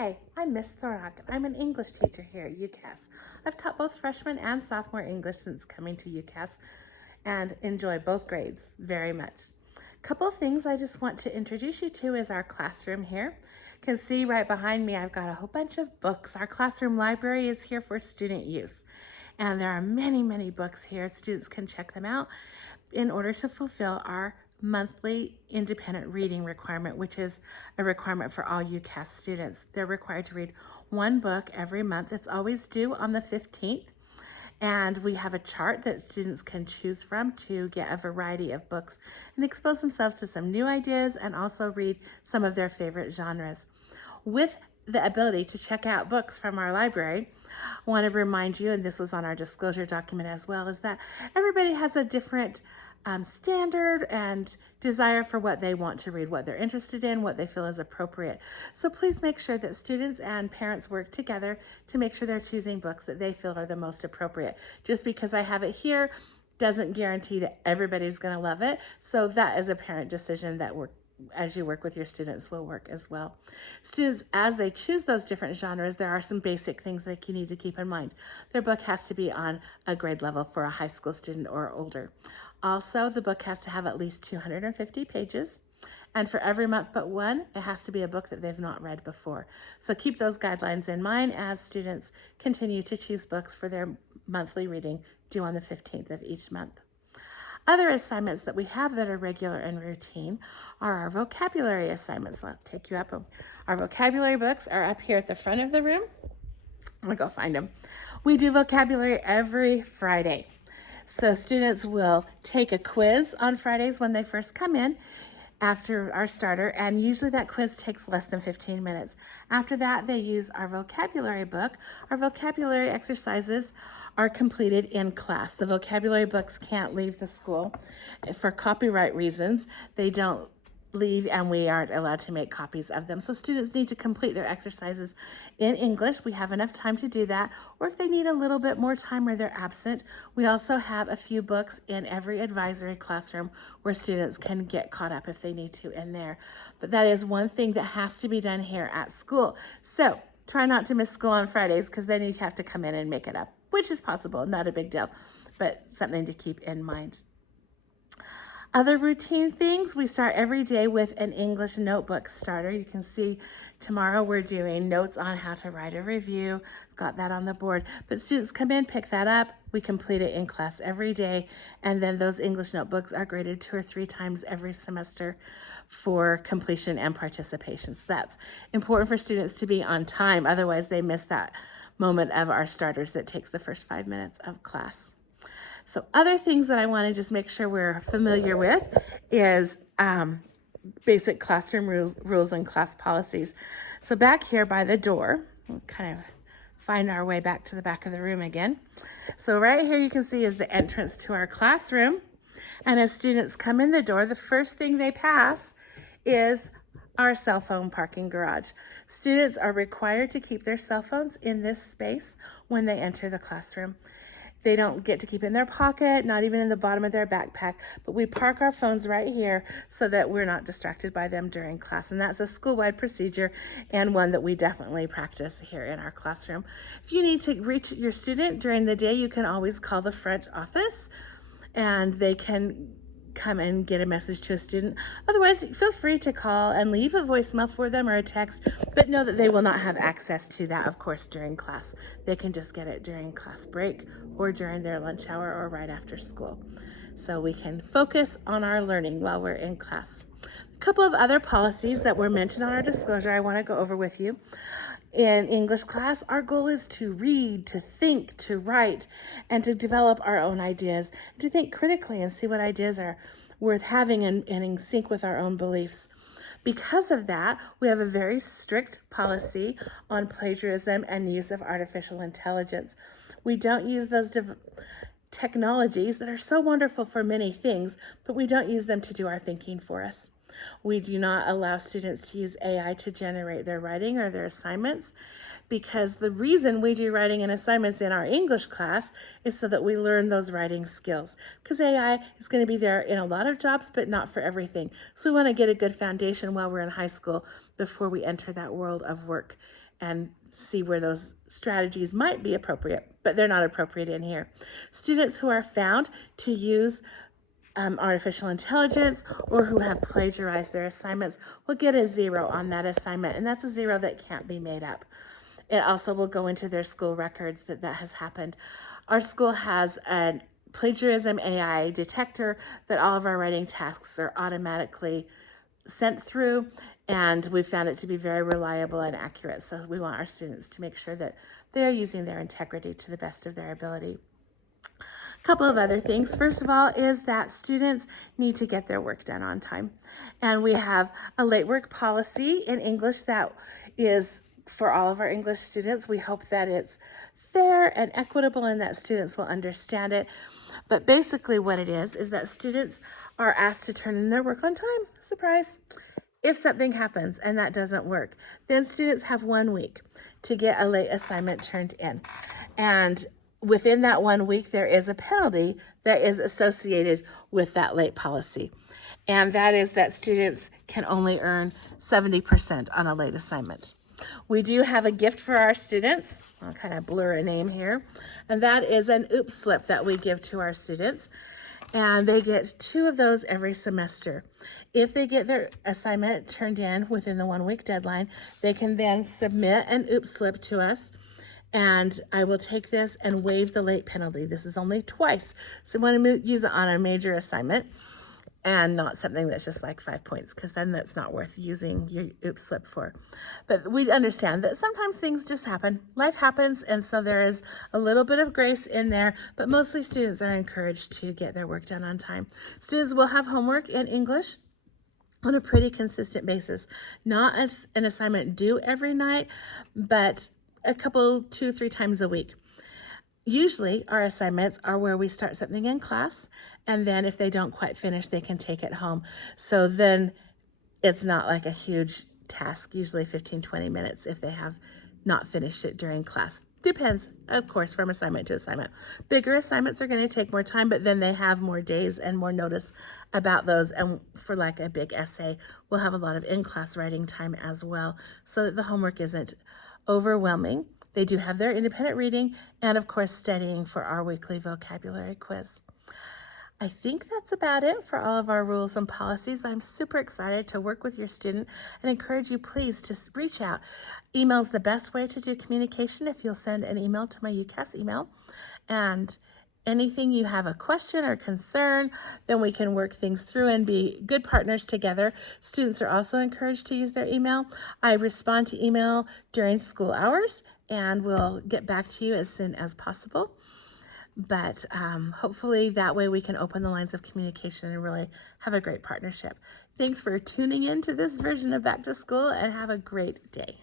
Hi, I'm Miss Thornock. I'm an English teacher here at UCAS. I've taught both freshman and sophomore English since coming to UCAS and enjoy both grades very much. Couple things I just want to introduce you to is our classroom here. You can see right behind me I've got a whole bunch of books. Our classroom library is here for student use. And there are many books here. Students can check them out in order to fulfill our monthly independent reading requirement, which is a requirement for all UCAS students. They're required to read one book every month. It's always due on the 15th. And we have a chart that students can choose from to get a variety of books and expose themselves to some new ideas and also read some of their favorite genres. With the ability to check out books from our library, I want to remind you, and this was on our disclosure document as well, is that everybody has a different standard and desire for what they want to read, what they're interested in, what they feel is appropriate. So please make sure that students and parents work together to make sure they're choosing books that they feel are the most appropriate. Just because I have it here doesn't guarantee that everybody's going to love it. So that is a parent decision that as you work with your students will work as well. Students, as they choose those different genres, there are some basic things that you need to keep in mind. Their book has to be on a grade level for a high school student or older. Also, the book has to have at least 250 pages. And for every month but one, it has to be a book that they've not read before. So keep those guidelines in mind as students continue to choose books for their monthly reading due on the 15th of each month. Other assignments that we have that are regular and routine are our vocabulary assignments. I'll take you up. Our vocabulary books are up here at the front of the room. I'm gonna go find them. We do vocabulary every Friday. So students will take a quiz on Fridays when they first come in after our starter, and usually that quiz takes less than 15 minutes. After that, they use our vocabulary book. Our vocabulary exercises are completed in class. The vocabulary books can't leave the school for copyright reasons. They don't leave, and we aren't allowed to make copies of them. So students need to complete their exercises in English. We have enough time to do that. Or if they need a little bit more time or they're absent, we also have a few books in every advisory classroom where students can get caught up if they need to in there. But that is one thing that has to be done here at school. So try not to miss school on Fridays, because then you have to come in and make it up, which is possible, not a big deal, but something to keep in mind. Other routine things, we start every day with an English notebook starter. You can see tomorrow we're doing notes on how to write a review. Got that on the board. But students come in, pick that up. We complete it in class every day. And then those English notebooks are graded 2 or 3 times every semester for completion and participation. So that's important for students to be on time. Otherwise, they miss that moment of our starters that takes the first 5 minutes of class. So other things that I want to just make sure we're familiar with is basic classroom rules and class policies. So back here by the door, we'll kind of find our way back to the back of the room again. So right here you can see is the entrance to our classroom. And as students come in the door, the first thing they pass is our cell phone parking garage. Students are required to keep their cell phones in this space when they enter the classroom. They don't get to keep it in their pocket, not even in the bottom of their backpack, but we park our phones right here so that we're not distracted by them during class. And that's a school-wide procedure and one that we definitely practice here in our classroom. If you need to reach your student during the day, you can always call the front office and they can come and get a message to a student. Otherwise, feel free to call and leave a voicemail for them or a text, but know that they will not have access to that, of course, during class. They can just get it during class break or during their lunch hour or right after school. So we can focus on our learning while we're in class. A couple of other policies that were mentioned on our disclosure I want to go over with you. In English class, our goal is to read, to think, to write, and to develop our own ideas, to think critically and see what ideas are worth having and in sync with our own beliefs. Because of that, we have a very strict policy on plagiarism and use of artificial intelligence. We don't use those technologies that are so wonderful for many things, but we don't use them to do our thinking for us. We do not allow students to use AI to generate their writing or their assignments, because the reason we do writing and assignments in our English class is so that we learn those writing skills, because AI is going to be there in a lot of jobs, but not for everything. So we want to get a good foundation while we're in high school before we enter that world of work and see where those strategies might be appropriate, but they're not appropriate in here. Students who are found to use artificial intelligence or who have plagiarized their assignments will get a 0 on that assignment, and that's a 0 that can't be made up. It also will go into their school records that has happened. Our school has a plagiarism AI detector that all of our writing tasks are automatically sent through, and we found it to be very reliable and accurate. So we want our students to make sure that they are using their integrity to the best of their ability. A couple of other things. First of all is that students need to get their work done on time. And we have a late work policy in English that is for all of our English students. We hope that it's fair and equitable and that students will understand it. But basically what it is that students are asked to turn in their work on time. Surprise. If something happens and that doesn't work, then students have 1 week to get a late assignment turned in. And within that 1 week, there is a penalty that is associated with that late policy. And that is that students can only earn 70% on a late assignment. We do have a gift for our students. I'll kind of blur a name here. And that is an oops slip that we give to our students. And they get 2 of those every semester. If they get their assignment turned in within the 1 week deadline, they can then submit an oops slip to us. And I will take this and waive the late penalty. This is only twice. So I want to use it on a major assignment and not something that's just like 5 points, because then that's not worth using your oops slip for. But we understand that sometimes things just happen. Life happens, and so there is a little bit of grace in there, but mostly students are encouraged to get their work done on time. Students will have homework in English on a pretty consistent basis. Not an assignment due every night, but a couple, 2-3 times a week. Usually our assignments are where we start something in class, and then if they don't quite finish, they can take it home. So then it's not like a huge task, usually 15-20 minutes if they have not finished it during class. Depends, of course, from assignment to assignment. Bigger assignments are going to take more time, but then they have more days and more notice about those. And for like a big essay, we'll have a lot of in-class writing time as well, so that the homework isn't overwhelming. They do have their independent reading and, of course, studying for our weekly vocabulary quiz. I think that's about it for all of our rules and policies, but I'm super excited to work with your student and encourage you, please, to reach out. Email is the best way to do communication. If you'll send an email to my UCAS email, and anything you have a question or concern, then we can work things through and be good partners together. Students are also encouraged to use their email. I respond to email during school hours, and we'll get back to you as soon as possible. But hopefully that way we can open the lines of communication and really have a great partnership. Thanks for tuning in to this version of Back to School, and have a great day.